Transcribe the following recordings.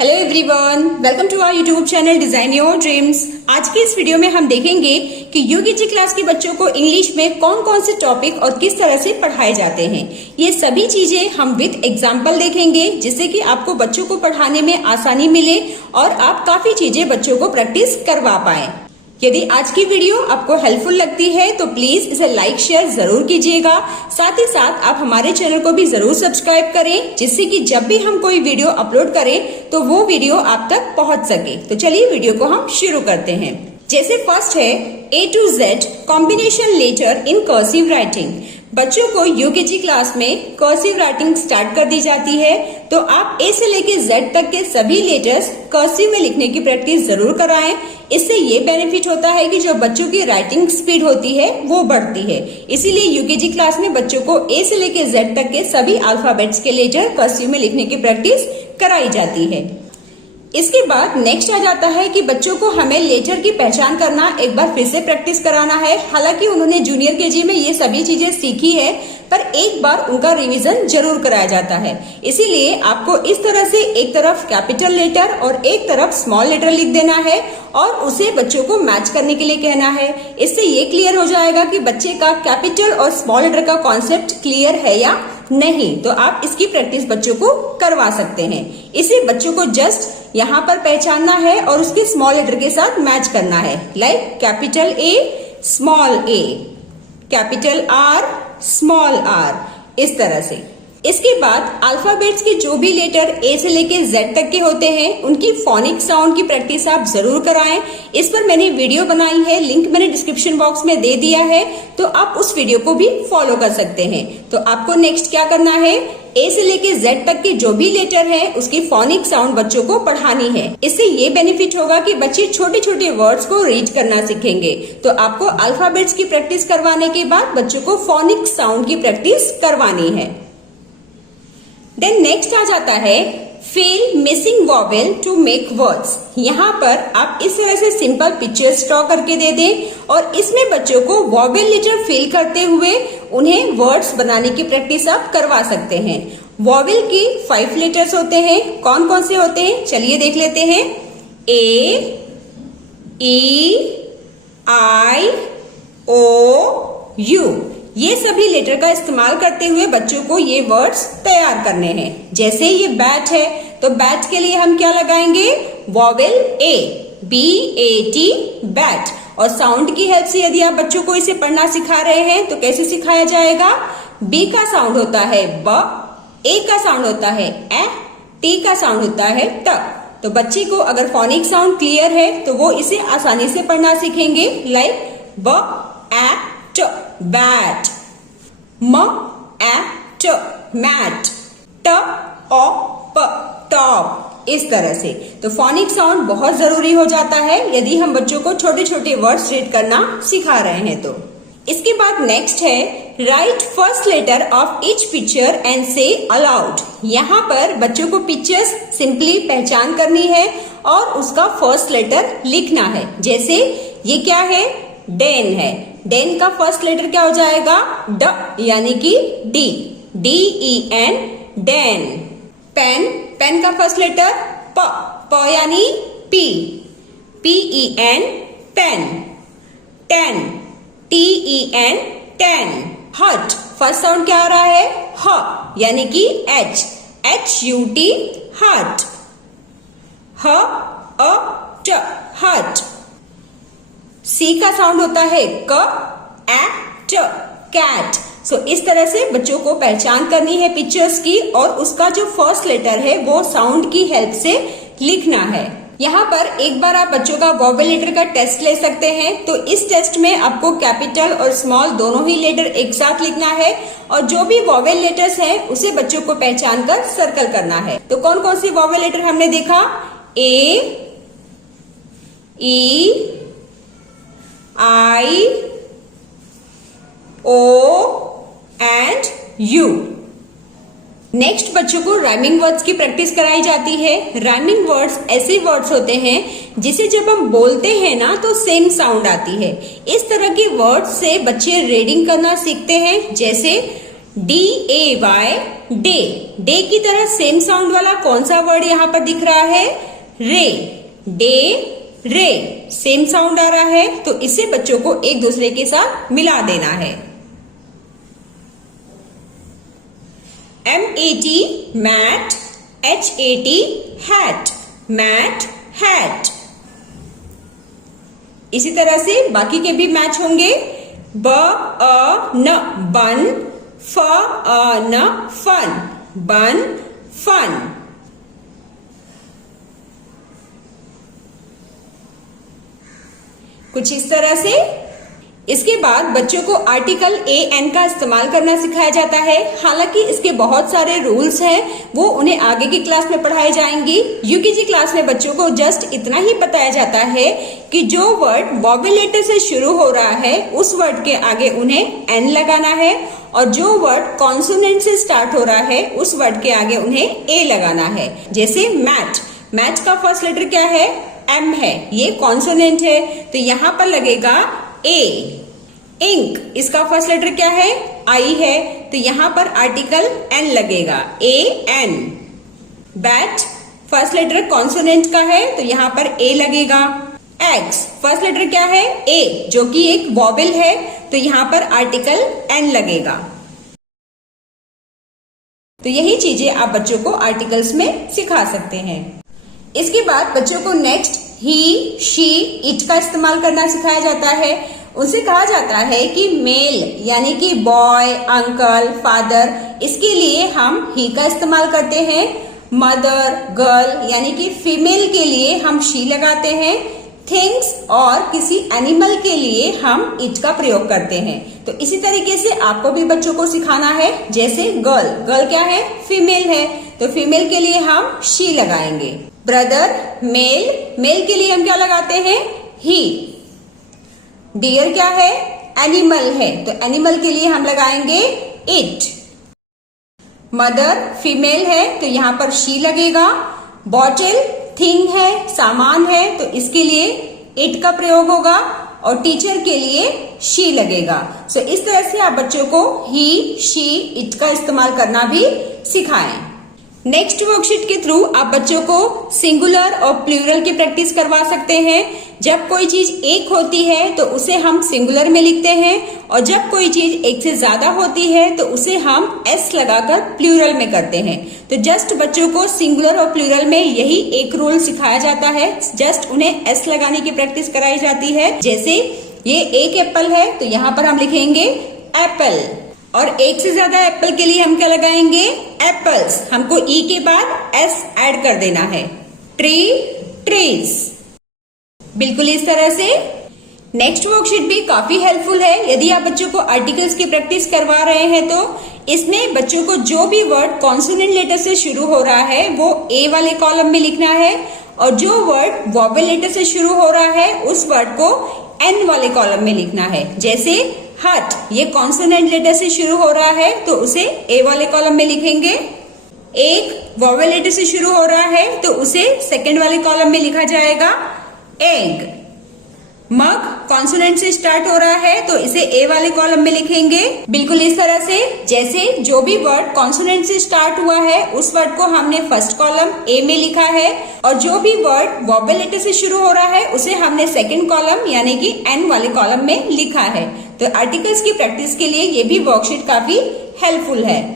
Hello everyone, welcome to our YouTube channel design your dreams. आज के इस video में हम देखेंगे कि यूकेजी क्लास के बच्चों को इंग्लिश में कौन कौन से टॉपिक और किस तरह से पढ़ाए जाते हैं। ये सभी चीजें हम विद एग्जाम्पल देखेंगे, जिससे कि आपको बच्चों को पढ़ाने में आसानी मिले और आप काफी चीजें बच्चों को प्रैक्टिस करवा पाए। यदि आज की वीडियो आपको हेल्पफुल लगती है तो प्लीज इसे लाइक शेयर जरूर कीजिएगा। साथ ही साथ आप हमारे चैनल को भी जरूर सब्सक्राइब करें, जिससे कि जब भी हम कोई वीडियो अपलोड करें तो वो वीडियो आप तक पहुंच सके। तो चलिए वीडियो को हम शुरू करते हैं। जैसे फर्स्ट है A to Z combination letter in cursive writing. बच्चों को यूकेजी क्लास में कर्सिव राइटिंग स्टार्ट कर दी जाती है, तो आप A से लेके Z तक के सभी लेटर्स कर्सिव में लिखने की प्रैक्टिस जरूर कराएं। इससे ये बेनिफिट होता है कि जो बच्चों की राइटिंग स्पीड होती है वो बढ़ती है। इसीलिए यूकेजी क्लास में बच्चों को A से लेके Z तक के सभी अल्फाबेट्स के लेटर कर्सिव में लिखने की प्रैक्टिस कराई जाती है। इसके बाद नेक्स्ट आ जाता है कि बच्चों को हमें लेटर की पहचान करना एक बार फिर से प्रैक्टिस कराना है। हालांकि उन्होंने जूनियर केजी में ये सभी चीजें सीखी है, पर एक बार उनका रिवीजन जरूर कराया जाता है। इसीलिए आपको इस तरह से एक तरफ कैपिटल लेटर और एक तरफ स्मॉल लेटर लिख देना है और उसे बच्चों को मैच करने के लिए कहना है। इससे ये क्लियर हो जाएगा कि बच्चे का कैपिटल और स्मॉल लेटर का कॉन्सेप्ट क्लियर है या नहीं। तो आप इसकी प्रैक्टिस बच्चों को करवा सकते हैं। इसे बच्चों को जस्ट यहाँ पर पहचानना है और उसके स्मॉल लेटर के साथ मैच करना है। Like capital A small a, capital R small r, इस तरह से। इसके बाद अल्फाबेट्स के जो भी लेटर A से लेके Z तक के होते हैं उनकी फोनिक साउंड की प्रैक्टिस आप जरूर कराएं। इस पर मैंने वीडियो बनाई है, लिंक मैंने डिस्क्रिप्शन बॉक्स में दे दिया है, तो आप उस वीडियो को भी फॉलो कर सकते हैं। तो आपको नेक्स्ट क्या करना है, A से लेके Z तक के जो भी लेटर है उसकी फोनिक साउंड बच्चों को पढ़ानी है। इससे ये बेनिफिट होगा कि बच्चे छोटे छोटे वर्ड्स को रीड करना सीखेंगे। तो आपको अल्फाबेट्स की प्रैक्टिस करवाने के बाद बच्चों को फोनिक साउंड की प्रैक्टिस करवानी है। देन नेक्स्ट आ जाता है fill missing vowel to make words. यहाँ पर आप इस तरह से सिंपल पिक्चर्स ड्रॉ करके दे दें और इसमें बच्चों को वॉवेल लेटर फिल करते हुए उन्हें वर्ड्स बनाने की प्रैक्टिस आप करवा सकते हैं। वॉवेल की 5 लेटर्स होते हैं। कौन कौन से होते हैं चलिए देख लेते हैं। A, E, I, O, U। ये सभी लेटर का इस्तेमाल करते हुए बच्चों को ये वर्ड्स तैयार करने हैं। जैसे ये बैट है तो बैट के लिए हम क्या लगाएंगे, वॉवेल A, B-A-T, बैट। और साउंड की हेल्प से यदि आप बच्चों को इसे पढ़ना सिखा रहे हैं तो कैसे सिखाया जाएगा। B का साउंड होता है ब, A का साउंड होता है ए, T का साउंड होता है त। तो बच्चे को अगर फोनिक साउंड क्लियर है तो वो इसे आसानी से पढ़ना सीखेंगे। लाइक ब ए ट बैट, म ए ट मैट, ट ओ प टॉप, इस तरह से। तो फोनिक साउंड बहुत जरूरी हो जाता है यदि हम बच्चों को छोटे छोटे वर्ड्स रीड करना सिखा रहे हैं तो। इसके बाद नेक्स्ट है write first letter of each picture and say aloud. यहाँ पर बच्चों को पिक्चर्स सिंपली पहचान करनी है और उसका फर्स्ट लेटर लिखना है। जैसे ये क्या है, डेन है। डेन का फर्स्ट लेटर क्या हो जाएगा, ड, यानी कि D, D-E-N, den. Pen, pen का फर्स्ट लेटर प, प यानी P, P-E-N, pen. Ten, T-E-N, ten. Hut, first sound क्या आ रहा है, ह, यानी कि H, H-U-T, हट। ह, अ, ट, हट। सी का साउंड होता है क, ए, ट, कैट। सो इस तरह से बच्चों को पहचान करनी है पिक्चर्स की और उसका जो फर्स्ट लेटर है वो साउंड की हेल्प से लिखना है। यहाँ पर एक बार आप बच्चों का वॉवेल लेटर का टेस्ट ले सकते हैं। तो इस टेस्ट में आपको कैपिटल और स्मॉल दोनों ही लेटर एक साथ लिखना है और जो भी वॉवेल लेटर्स है उसे बच्चों को पहचान कर सर्कल करना है। तो कौन कौन सी वॉवेल लेटर हमने देखा, A, E, I, O and U। Next बच्चों को राइमिंग वर्ड्स की प्रैक्टिस कराई जाती है। राइमिंग वर्ड्स ऐसे वर्ड्स होते हैं जिसे जब हम बोलते हैं ना तो सेम साउंड आती है। इस तरह के वर्ड्स से बच्चे रीडिंग करना सीखते हैं। जैसे DAY, डे। डे की तरह सेम साउंड वाला कौन सा वर्ड यहाँ पर दिख रहा है? रे। डे, रे, सेम साउंड आ रहा है, तो इसे बच्चों को एक दूसरे के साथ मिला देना है। MAT, mat. HAT, hat. Mat, hat. इसी तरह से बाकी के भी मैच होंगे। BAN, bun. FAN, fun. Bun, fun. कुछ इस तरह से। इसके बाद बच्चों को आर्टिकल AN का इस्तेमाल करना सिखाया जाता है। हालांकि इसके बहुत सारे रूल्स हैं, वो उन्हें आगे की क्लास में पढ़ाई जाएंगी। यूकेजी क्लास में बच्चों को जस्ट इतना ही बताया जाता है कि जो वर्ड वॉवेल लेटर से शुरू हो रहा है उस वर्ड के आगे उन्हें N लगाना है, और जो वर्ड कॉन्सोनेंट से स्टार्ट हो रहा है उस वर्ड के आगे उन्हें A लगाना है। जैसे मैट। मैट का फर्स्ट लेटर क्या है? M है, ये कॉन्सोनेंट है, तो यहाँ पर लगेगा A। इंक, इसका फर्स्ट लेटर क्या है? I है, तो यहाँ पर आर्टिकल N लगेगा, AN। Bat, first letter consonant का है, तो यहाँ पर A लगेगा। एग्स, फर्स्ट लेटर क्या है? A, जो कि एक वॉवेल है, तो यहाँ पर आर्टिकल N लगेगा। तो यही चीजें आप बच्चों को आर्टिकल्स में सिखा सकते हैं। इसके बाद बच्चों को नेक्स्ट ही, शी, इट का इस्तेमाल करना सिखाया जाता है। उनसे कहा जाता है कि मेल यानी कि बॉय, अंकल, फादर, इसके लिए हम ही का इस्तेमाल करते हैं। मदर, गर्ल यानी कि फीमेल के लिए हम शी लगाते हैं। थिंग्स और किसी एनिमल के लिए हम इट का प्रयोग करते हैं। तो इसी तरीके से आपको भी बच्चों को सिखाना है। जैसे गर्ल, गर्ल क्या है? फीमेल है, तो फीमेल के लिए हम शी लगाएंगे। ब्रदर, मेल, मेल के लिए हम क्या लगाते हैं? ही। डियर क्या है? एनिमल है, तो एनिमल के लिए हम लगाएंगे इट। मदर, फीमेल है, तो यहाँ पर शी लगेगा। बॉटल, थिंग है, सामान है, तो इसके लिए इट का प्रयोग होगा, और टीचर के लिए शी लगेगा। सो इस तरह से आप बच्चों को ही, शी, इट का इस्तेमाल करना भी सिखाएं। नेक्स्ट वर्कशीट के थ्रू आप बच्चों को सिंगुलर और प्लूरल की प्रैक्टिस करवा सकते हैं। जब कोई चीज एक होती है तो उसे हम सिंगुलर में लिखते हैं, और जब कोई चीज एक से ज्यादा होती है तो उसे हम एस लगाकर प्लूरल में करते हैं। तो जस्ट बच्चों को सिंगुलर और प्लूरल में यही एक रूल सिखाया जाता है। जस्ट उन्हें एस लगाने की प्रैक्टिस कराई जाती है। जैसे ये एक एप्पल है, तो यहाँ पर हम लिखेंगे एप्पल, और एक से ज्यादा एप्पल के लिए हम क्या लगाएंगे? एप्पल्स। हमको ई के बाद एस ऐड कर देना है। Tree, trees. बिल्कुल इस तरह से। नेक्स्ट वर्कशीट भी काफी हेल्पफुल है। यदि आप बच्चों को आर्टिकल्स की प्रैक्टिस करवा रहे हैं तो इसमें बच्चों को जो भी वर्ड कॉन्सोनेंट लेटर से शुरू हो रहा है वो ए वाले कॉलम में लिखना है, और जो वर्ड वॉवेल लेटर से शुरू हो रहा है उस वर्ड को एन वाले कॉलम में लिखना है। जैसे हट, ये कॉन्सोनेंट लेटर से शुरू हो रहा है, तो उसे ए वाले कॉलम में लिखेंगे। एक वॉवेल लेटर से शुरू हो रहा है, तो उसे सेकंड वाले कॉलम में लिखा जाएगा एग। मग कॉन्सोनेंट से स्टार्ट हो रहा है, तो इसे ए वाले कॉलम में लिखेंगे। बिल्कुल इस तरह से। जैसे जो भी वर्ड कॉन्सोनेंट से स्टार्ट हुआ है उस वर्ड को हमने फर्स्ट कॉलम ए में लिखा है, और जो भी वर्ड वॉवेल लेटर से शुरू हो रहा है उसे हमने सेकंड कॉलम यानी कि एन वाले कॉलम में लिखा है। तो आर्टिकल्स की प्रैक्टिस के लिए ये भी वर्कशीट काफी हेल्पफुल है।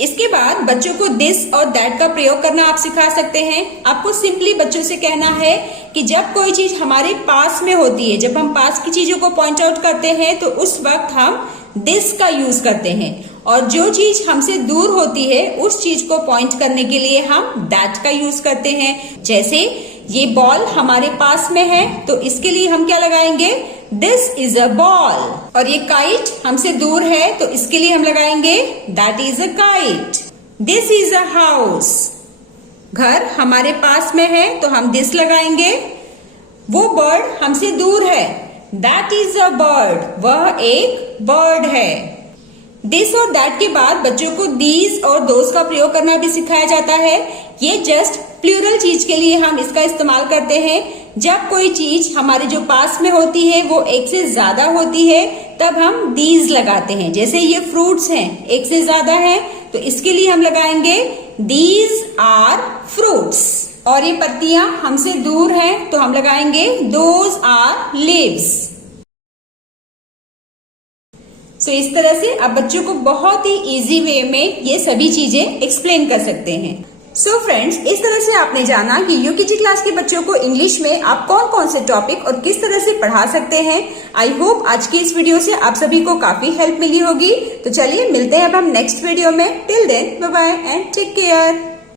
इसके बाद बच्चों को दिस और दैट का प्रयोग करना आप सिखा सकते हैं। आपको सिंपली बच्चों से कहना है कि जब कोई चीज हमारे पास में होती है, जब हम पास की चीजों को पॉइंट आउट करते हैं तो उस वक्त हम दिस का यूज करते हैं, और जो चीज हमसे दूर होती है उस चीज को पॉइंट करने के लिए हम दैट का यूज करते हैं। जैसे ये बॉल हमारे पास में है, तो इसके लिए हम क्या लगाएंगे? This is a ball. और ये काइट हमसे दूर है, तो इसके लिए हम लगाएंगे that is a kite. This is a house, घर हमारे पास में है तो हम दिस लगाएंगे। वो बर्ड हमसे दूर है, दैट इज अ बर्ड, वह एक बर्ड है। दिस और दैट के बाद बच्चों को दीज और दोज का प्रयोग करना भी सिखाया जाता है। ये जस्ट प्लूरल चीज के लिए हम इसका इस्तेमाल करते हैं। जब कोई चीज हमारे जो पास में होती है वो एक से ज्यादा होती है तब हम दीज लगाते हैं। जैसे ये फ्रूट्स हैं, एक से ज्यादा है तो इसके लिए हम लगाएंगे दीज आर फ्रूट्स। और ये पत्तियां हमसे दूर हैं तो हम लगाएंगे दोज आर लीव्स। सो इस तरह से आप बच्चों को बहुत ही इजी वे में ये सभी चीजें एक्सप्लेन कर सकते हैं। सो फ्रेंड्स, इस तरह से आपने जाना कि यूकेजी क्लास के बच्चों को इंग्लिश में आप कौन कौन से टॉपिक और किस तरह से पढ़ा सकते हैं। आई होप आज की इस वीडियो से आप सभी को काफी हेल्प मिली होगी। तो चलिए मिलते हैं अब हम नेक्स्ट वीडियो में। Till then bye bye and take care.